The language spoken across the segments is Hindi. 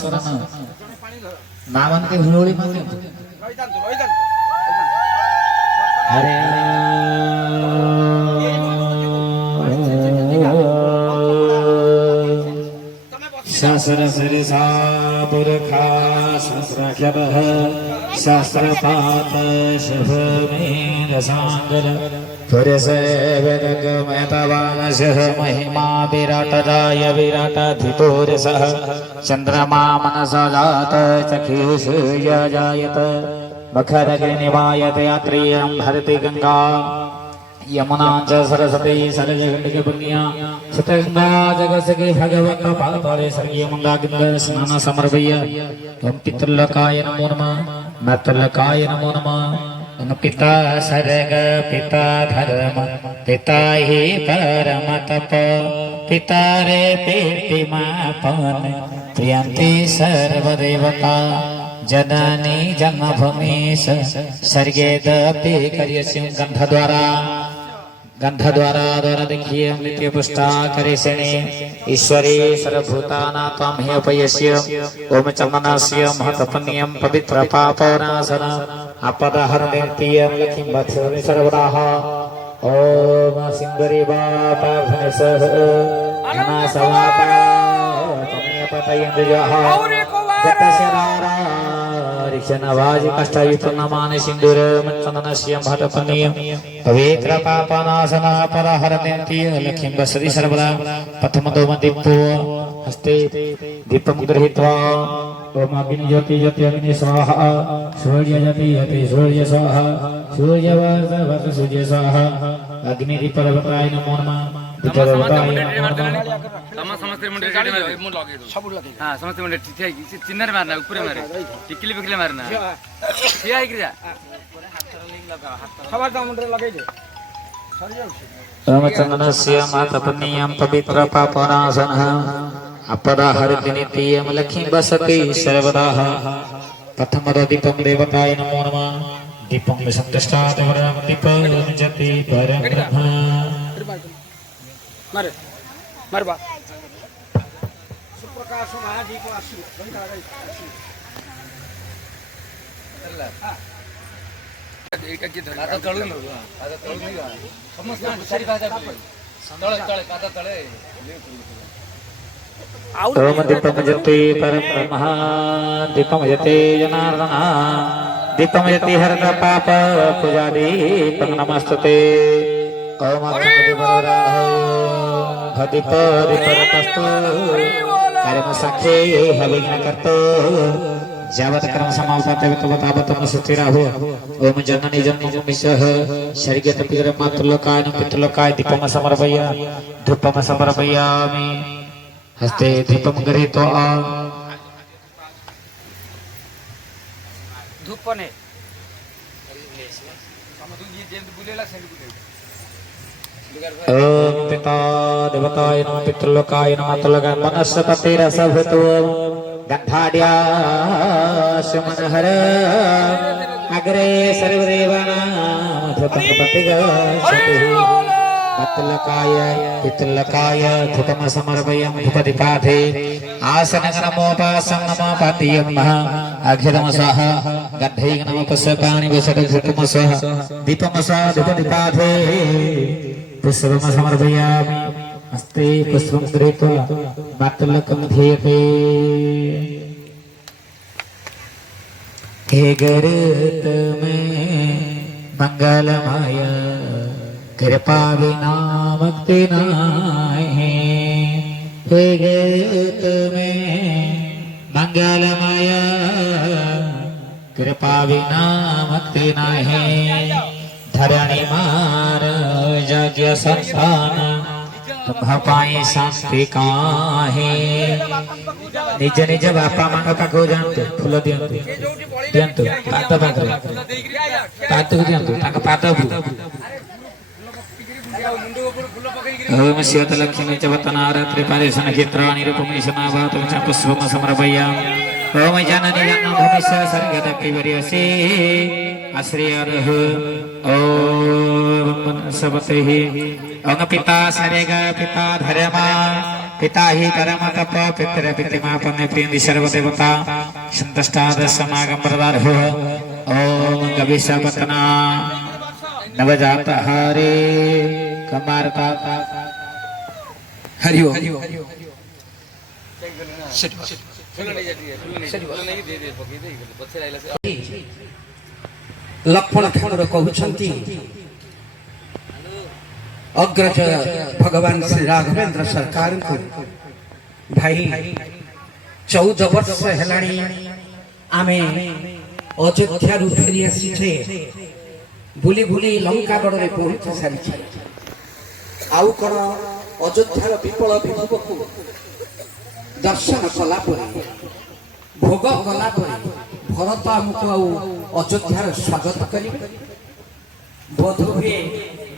सरसरन मावन के हुलोड़ी माते हरे शास्त्र श्री साबुरखा शास्त्रख्यवः शास्त्रपात शुभमेर सांगल पुरसेवदगमयतवानसः महिमा विराटराय विराटाधिपुरसः चन्द्रमा मनसा जात चक्षुषूय जायत मखरग्निवायत यात्रियं भरति गंगा यमुना च सरस्वती सरजगण्डिके पुण्या शतगंगा जगत्सखे भगवत पादतले सर्गे मंगागिन्द स्नान समर्पय ओम पितृलोकाय नमो नमः मातृलोकाय नमो नमः ओम पिता सर्ग पिता धर्म पिता हि परम तप पिता रे प्रीतिमापन प्रियन्ति सर्वदेवता जननी जन्मभूमि सर्गेदपि करियस्यं गंध द्वारा देखिए नित्य पुष्टा करे सेने ईश्वरी सर्वभूताना त्वं हि अपयस्य ओम चमनस्य महत्पुण्यं पवित्र पापनाशन आपदहरन्त्यं लक्ष्मीं वत्सनि सर्वदाः ओम सिंगरी वापाभनसः घनासवापा तमेव पतयन्द्रियः गतशरारा ऋषनवाज कष्टयुतनमानि सिन्दूर मच्चन्दनस्य महत्पुण्यं पवित्र पापनाशना परहरन्ति लक्ष्मीं वसति सर्वदा प्रथमदोम दीपो हस्ते दीपं गृहीत्वा ओम अग्नि ज्योति ज्योति अग्नि स्वाहा सूर्य ज्योति ज्योति सूर्य स्वाहा सूर्यवर्ष वर्ष सूर्य स्वाहा अग्नि दीपदेवताय नमो नमः दीपदेवताय नमः समस्त मुंडे गाड़ी में मुंड लगे सब लगे हां समस्त मुंडे ठीक है चिन्नर मारना ऊपर मारे टिकली बिकले मारना ठीक है क्या खबर दा मुंडे लगे दे रामचंद्रस्य मातपुण्यं पवित्र पापनाशनः अपदाहरति नित्यं लक्ष्मीं वसति सर्वदाः प्रथमदो दीपं देवताय नमो नमः दीपं संतष्टा देवरं दीपं जति परं ब्रह्म मारे मार बा सुप्रकाश महादीप आसु एका की धर आता तळू न आता तळू नाही समस्त सारी बाजा तळे तळे पाता तळे ओम दीपं जति परं ब्रह्म दीपं जति जनार्दन दीपं जति हरत पाप पूजा दीपं नमस्तुते ओम दीप दीपरतस्तु कर्म साक्षी हविघ्न कर्तो जावत कर्म समापते तावत् सुचिराहु ओम जननी जन्मभूमिसः शरीरतपितर मातृलोकाय पितृलोकाय दीपं समर्पय धूपं समर्पयामि हस्ते दीपं गृहीत्वा धूपने समदु ये जेम बुलेला सेल बुले ओम पिता देवताय नमः पितृलोकाय नमः मातृलोकाय वनस्पतिरसभूतो गन्धाढ्याशमनहर अग्रे सर्वदेवानां मातृलोकाय पितृलोकाय धूपं समर्पयामि धूपदीपाधे आसनगणमोपासं नमः पातीयं महा अघिरं स्वाहा गन्धै नमः पुष्पाणि विशद धूपं स्वाहा दीपं स्वाहा धूपदीपाधे पुष्पं समर्पयामि हस्ते पुष्पं गृहीत्वा मातृलोकं धीयते हे गरुत में मंगलमय कृपा विना मुक्ति नाहि हे गरुत में मंगलमय कृपा विना मुक्ति नाहि धरणी मार यज्ञ संस्थान तुम्हापाई शांति काहे निज निज बापा मांग पाखो जानते फूल दियंतु दियंतु पाद पाखरे पाद दियंतु ताक पाद ओम श्वेत लक्ष्मी च वतनारत्रि पारिशन क्षेत्राणि रूपमेशना भातं च पुष्पं समर्पयामि ओम जननी जन्मभूमिस्य सर्गदपिवर्यसे आश्रयरः ओम सबते ओम पिता सर्ग पिता धर्म पिता हि परम तप पितर पितृमा पन्ने प्रियंदि सर्वदेवता संतष्टाद समागम प्रदारः ओम गविषपतना नवजात हरे कमारता हरि ओम फूल नहीं जाती है फूल नहीं दे दे पकी दे बच्चे लाइला से लक्ष्मण ठाकुर कहउछंती अग्रज भगवान श्री राघवेंद्र सरकार को भाई 14 वर्ष हेलाणी आमे अयोध्या रु फेरी आसी छे बुली बुली लंकागढ़ रे पहुंच सारी छे आउ कोन अयोध्यार विपुल विभव को दर्शन कला परे भोग कला परे भरत हमको अयोध्यार स्वागत करेंगे बोध हुए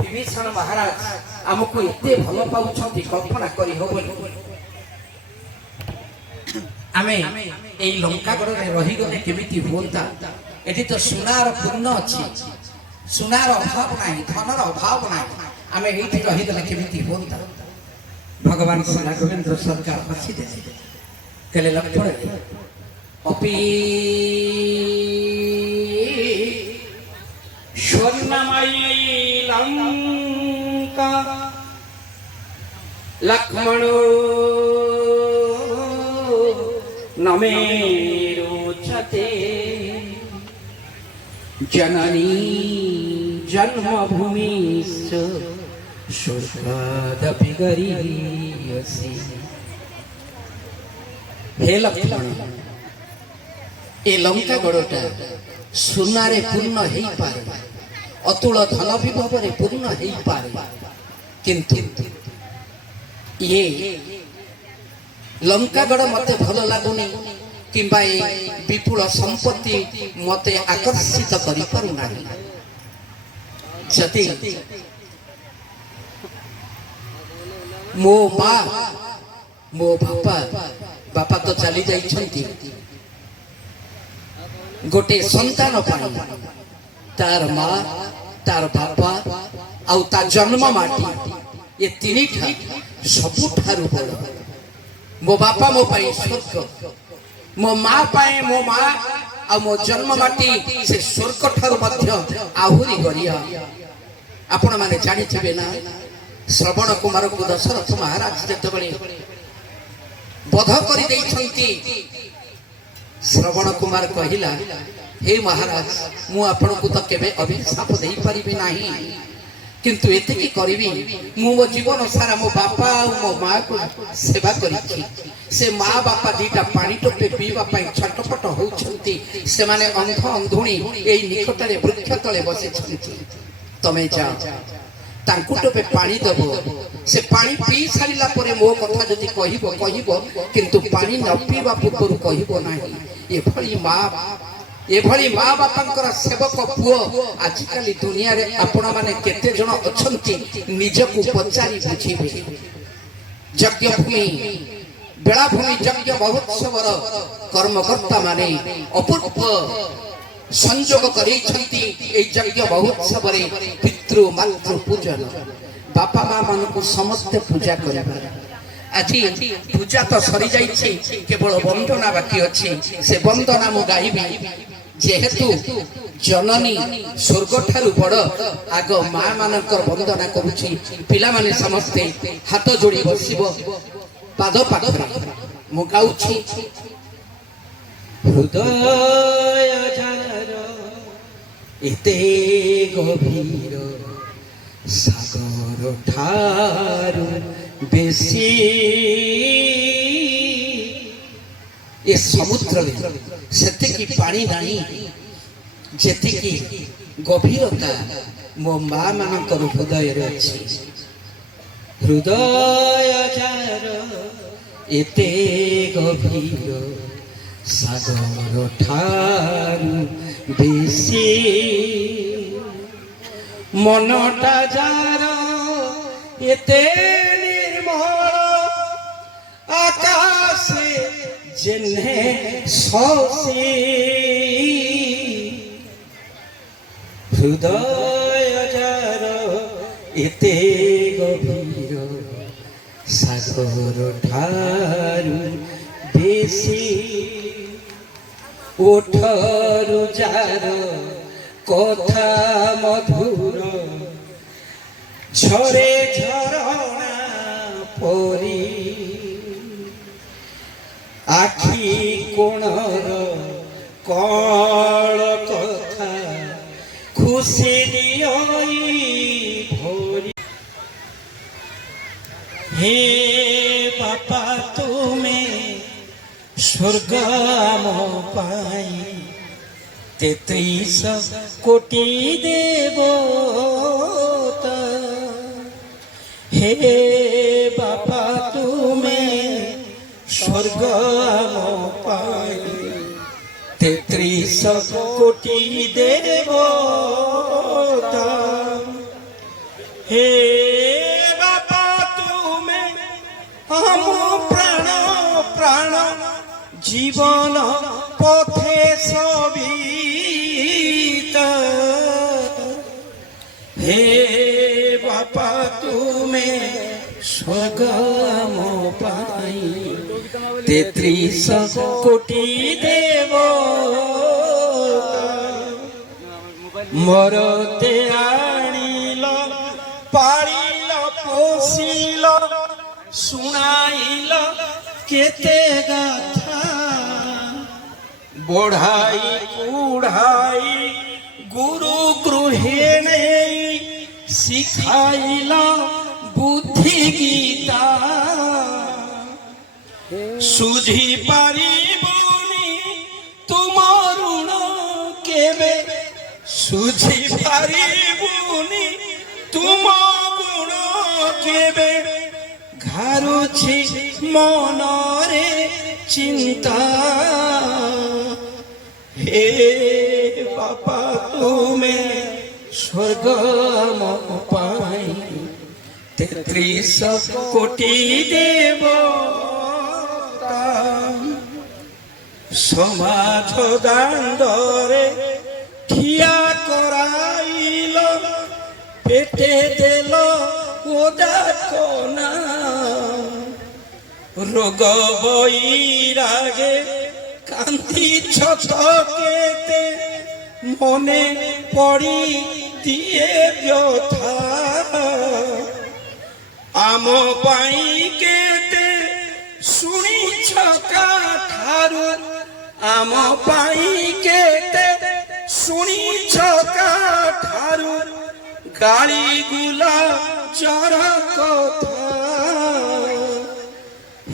विभीषण महाराज हमको एते भल पाउछ कल्पना करी हो आमे ए लंकागढ़ रे रही गले केमिति होता एठी तो सुनार पूर्ण अछि सुनार अभाव नाही धनर अभाव नाही आमे एठी रही गले केमिति होता भगवान श्री राघवेंद्र सरकार हसी दे कहले लक्ष्मण अपि स्वर्णमयी लंका लक्ष्मण न मे रोचते जननी जन्मभूमि स्वर्गादपि गरीयसी हे लक्ष्मण ए लंका गड़टा सुनारे पूर्ण हेई पारे अतुल धन विभव रे पूर्ण हेई पारे किंतु ये लंकागढ़ मते भल लागुनी किंबा ए विपुल संपत्ति मते आकर्षित करि पारु नाही जति मो मां मो बापा तो चली जाइछंती गोटे संतान पाई तार मां तार बापा आउ ता जन्म माटी ये तीनी ठा सबुठारु बड़ मो बापा मो पाई स्वर्ग मो मां पाए मो मां आ मो जन्म माटी से स्वर्ग ठारु मध्य आहुरी गरिया आपण माने जानि थिबे ना श्रवण कुमार को दशरथ महाराज जेतबेले बध करि दैछंती श्रवण कुमार कहिला हे महाराज मु आपण को तो केबे अभिशाप देई परिबे नाही किंतु एते की करिवि मु मो जीवन सारा मो बापा और मो मां को सेवा करिछि से मां बापा दीटा पानी टोपे पीवा पई छटपट होउछंती से माने अंध अंधुणी एई निकटरे वृक्ष तले बसे छंती तमे जाओ तांकु टोपे पानी दबो से पानी पी सारिला परे मो कथा जदि कहिबो किंतु पानी न पीवा पूर्व कहिबो नाही एभली माँ बापा सेवक पुओ आजिकली दुनिया रे आपण माने केते जण अछंती निजकु पचारी बुझिबे यज्ञ भूमि बेलाभूमि यज्ञ महोत्सवर कर्मकर्ता माने अपूर्व संयोग करै छंती ए यज्ञ महोत्सव रे पितृ मातृ पूजन बापा माँ मान को समस्त पूजा करबा आज पूजा तो सरी जाइछि केवल वंदना बाकी अछि से वंदना मु गाइबी जेहेतु जननी स्वर्ग ठारु बड़ आग माँ मानकर वंदना करुछि पिला माने समस्ते हाथ जोड़ी बसिबो पाद पाखरे मु गाउछि हृदय जनर एते गभीर सागर ठारु बेसी ये समुद्र से पानी नहीं जेति गभीरता मो माँ मानकर हृदय अच्छी हृदय जार एते गभीर सागर ठारु बेसी मनटा जार एते निर्मल आकाश जिन्हे सौसी हृदय जार एते गभीर सागर ସହର ଠାରୁ ବେଶୀ ଓଠରୁ ଯାର କଥା ମଧୁର ଝରେ ଝରଣା ପରି ଆଖି କୋଣର କଳ କଥା ଖୁସି ଦିଅଇ ଭରି হে বাপা তুমি স্বর্গ আম পাই 33 কোটি দেবতা হে বাপা তুমি স্বর্গ আম পাই 33 কোটি দেবতা হে বাপা তুমি আম প্রাণ প্রাণ জীবন পথে সবিত হে বাপা তুমি স্বর্গ আম পাই 33 কোটি দেবতা মরতে আনিল পারিল পোষিল শুনাইল কেতে গাথা বঢ়াই কুঢ়াই গুরু গৃহে নেই শিখাইল বুদ্ধি গীতা সুঝি পারিবনি তোমার ঋণ কেবে সুঝি পারিবনি তোমার গুণ কেবে ঘারুছি মনরে চিন্তা হে বাপা তুমি স্বর্গ আম পাই 33 কোটি দেবতা সমাজ দাণ্ডরে ঠিয়া করাইল পেটে দেল ওদা কোনা রোগ বৈরাগে কান্দিছ কেতে মনে পড়ি দিয়ে ব্যথা আম পাই কেতে শুনিছ কাঠারু আম পাই কেতে শুনিছ কাঠারু গালি গুলা চর কথা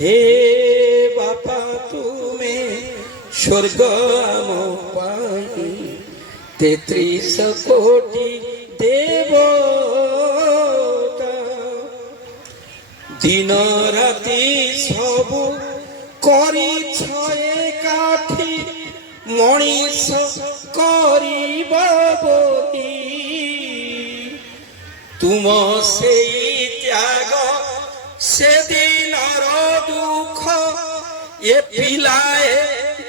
হে বাপা তুমি স্বর্গ আম পাই 33 কোটি দেবতা দিন রাতি সবু করিছ একাঠি মଣିষ করিব বলি তুম সেই ত্যাগ সেদিনর দুঃখ এ পিলায়ে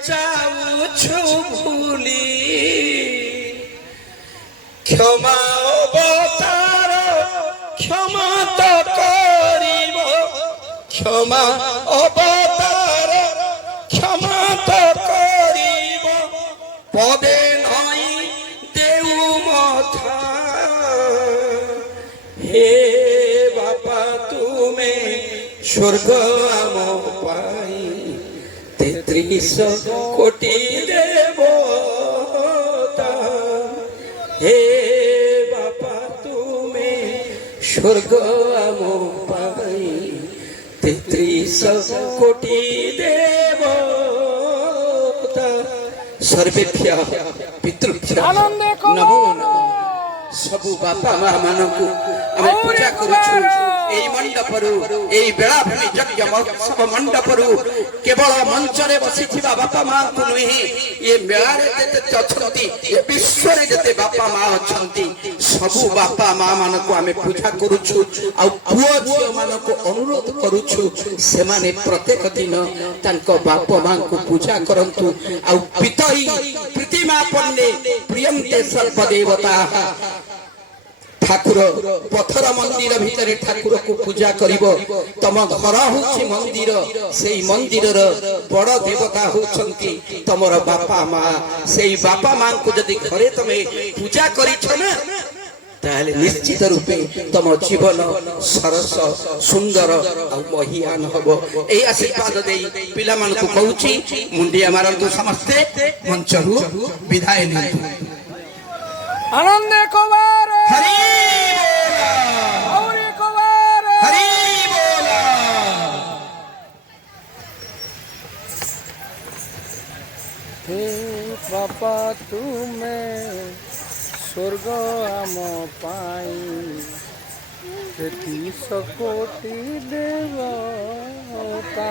যাউছু ভুলি ক্ষমা অবতার ক্ষমা তো করিব ক্ষমা অবতার ক্ষমা তো করিব পদে নই দেউ মথা হে বাপা তুমি স্বর্গ আম পাই 33 কোটি দেবতা হে বাপা তুমি স্বর্গ আম পাই 33 কোটি দেবতা সর্বেভ্য পিতৃভ্য নমো নমঃ सबु बापा माँ मानकु आमे पूजा करूछु एई मंडपरु एई बेलाभूमि यज्ञ महोत्सव मंडपरु केवल मंच रे बसिथिबा बापा माँ को नहीं ये मेला रे जते अछंती ये विश्व रे जते बापा माँ अछंती सबु बापा माँ मानकु आमे पूजा करूछु आ पुओ झियो मानकु अनुरोध करूछु से माने प्रत्येक दिन तांको बापा माँ को पूजा करंतु आ पितई प्रतिमा पन्ने प्रियंते सर्व देवता ठाकुर पथर मंदिर भितर ठाकुर को पूजा करिब तम घर होछि मंदिर सेई मंदिर बड़ देवता होछंती तमर बापा माँ सेई बापा माँ को जदि घरे तमे पूजा करिछ ना ताहले निश्चित रूपे तम जीवन सरस सुंदर और महियान हबो ए आशीर्वाद देई पिला मान को कहूची मुंडिया मारंतु समस्ते मंचरु विदाय नियंतु आनंद कुमार हरि गौरी कुमार हरि बोला हे बापा तुम्हें स्वर्ग आम पाई तेतीस कोटि देवता